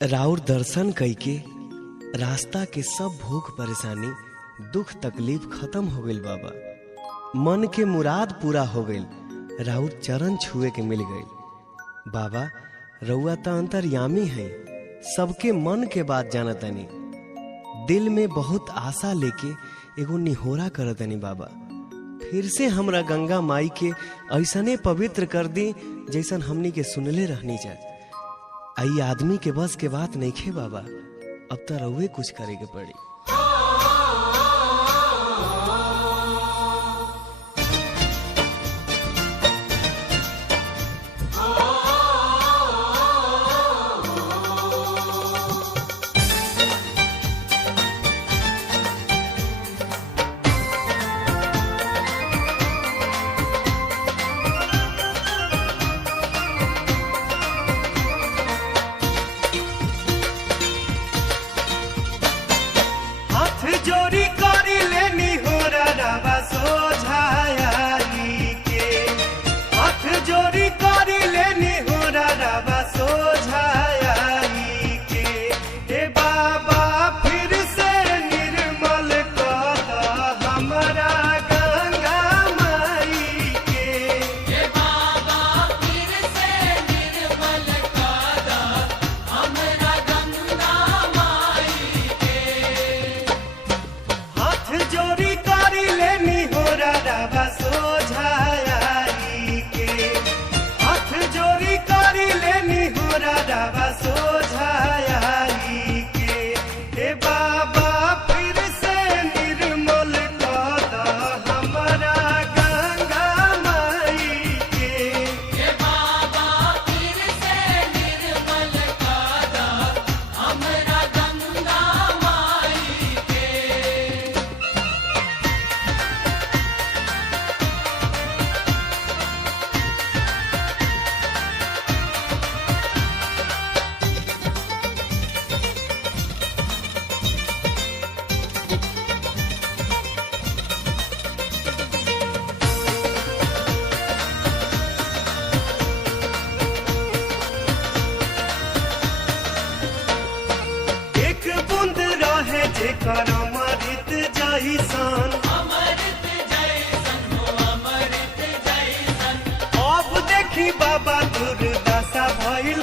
राउर दर्शन कइके रास्ता के सब भूख परेशानी दुख तकलीफ खत्म हो गइल बाबा। मन के मुराद पूरा हो गइल, राउर चरण छुए के मिल गइल। बाबा रउआ त अंतर्यामी है, सबके मन के बात जानतनी। दिल में बहुत आशा लेके एगो निहोरा करतनी बाबा, फिर से हमरा गंगा माई के ऐसने पवित्र कर दी जैसन हमनी के सुनले रहनी जा। आई आदमी के बस के बात नहीं खे बाबा, अब तो रउए कुछ करे के पड़ी। जोरी करी लेनी हो रबा सोझाई के, हाथ जोरी करी लेनी हो रबा सोझाई के। ए बाबा फिर से निर्मल कर हमरा गंगा माई के। ए बाबा फिर से निर्मल कर हमरा गंगा माई के। हाथ जोरी करी लेनी हो रबा सोझाई के, हाथ जोरी करी लेनी हो रबा सोझाई के। ए बाबा फिर से निर्मल कर हमरा गंगा माई के। ए बाबा फिर से निर्मल कर हमरा गंगा माई के। एक बूंद रहे जेकर अमृत जैसन, अमृत जैसन हो अमृत जैसन। अब देखी बाबा दुर्दशा भइल।